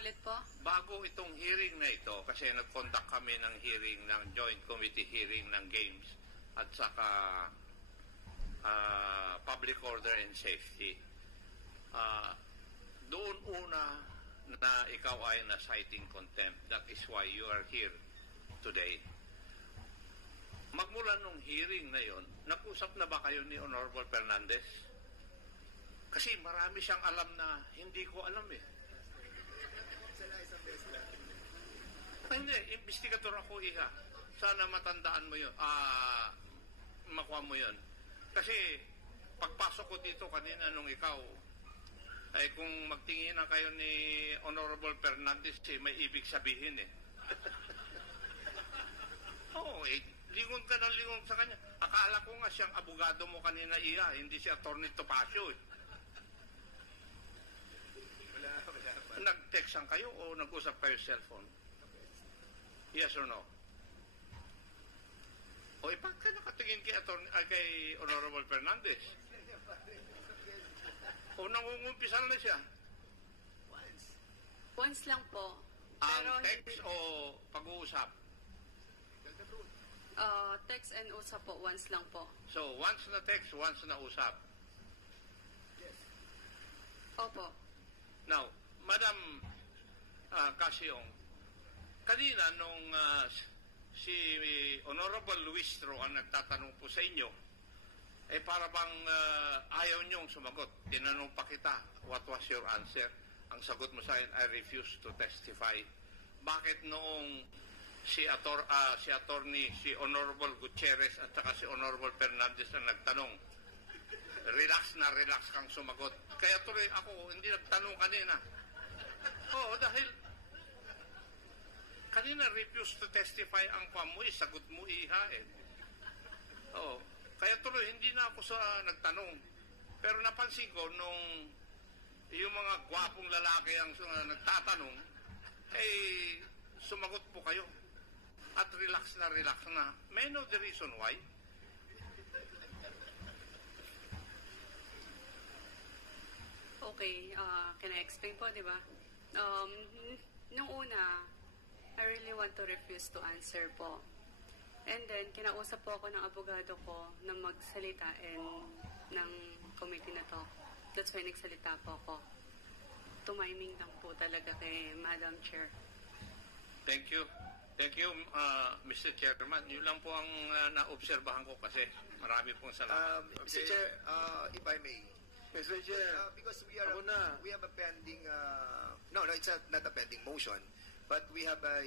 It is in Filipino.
paulit po? Bago itong hearing na ito, kasi nag-conduct kami ng hearing, ng joint committee hearing ng Games at saka public order and safety. Doon una na ikaw ay na citing contempt. That is why you are here today. Magmula nung hearing na yon, nag-usap na ba kayo ni Honorable Fernandez? Kasi marami siyang alam na hindi ko alam eh. Hindi, investigator ako, Iha. Sana matandaan mo yun. Makuha mo yun. Kasi pagpasok ko dito kanina nung ikaw, ay kung magtingin na kayo ni Honorable Fernandez, may ibig sabihin eh. Oo, lingon ka ng lingon sa kanya. Akala ko nga siyang abogado mo kanina, Iha, hindi si Attorney Topacio eh. Wala. Nag-textan kayo o nag-usap kayo sa cellphone? Yes or no? O bakit ka nakatingin kay Honorable Fernandez? O nangungumpisal na siya? Once lang po. Ang text o pag-uusap? Text and usap po, once lang po. So, once na text, once na usap? Yes. Opo. Now, Madam Casyong, kanina nung si Honorable Luistro ang nagtatanong po sa inyo, eh para bang ayaw niyong sumagot. Tinanong pa kita, what was your answer? Ang sagot mo sa akin, I refuse to testify. Bakit noong si Honorable Gutierrez at saka si Honorable Fernandez ang nagtanong, relax kang sumagot. Kaya tuloy ako, hindi nagtanong kanina. Oo, dahil kanina refuse to testify ang pamoy, sagot mo ihain. Oo, kaya tuloy hindi na ako nagtanong. Pero napansin ko nung yung mga gwapong lalaki ang nagtatanong, eh sumagot po kayo. At relax na. May I know the reason why? Okay, can I explain po, di ba? Nung una, I really want to refuse to answer po. And then, kinausap po ako ng abogado ko na magsalita ng committee na to. That's why nagsalita po ako. Tumiming lang po talaga kay Madam Chair. Thank you. Thank you, Mr. Chairman. Yun lang po ang naobserbahan ko kasi marami pong salamat. Mr. Chair, if I may. Mr. Chair, Because we ako have a pending, no, it's not a pending motion, but we have a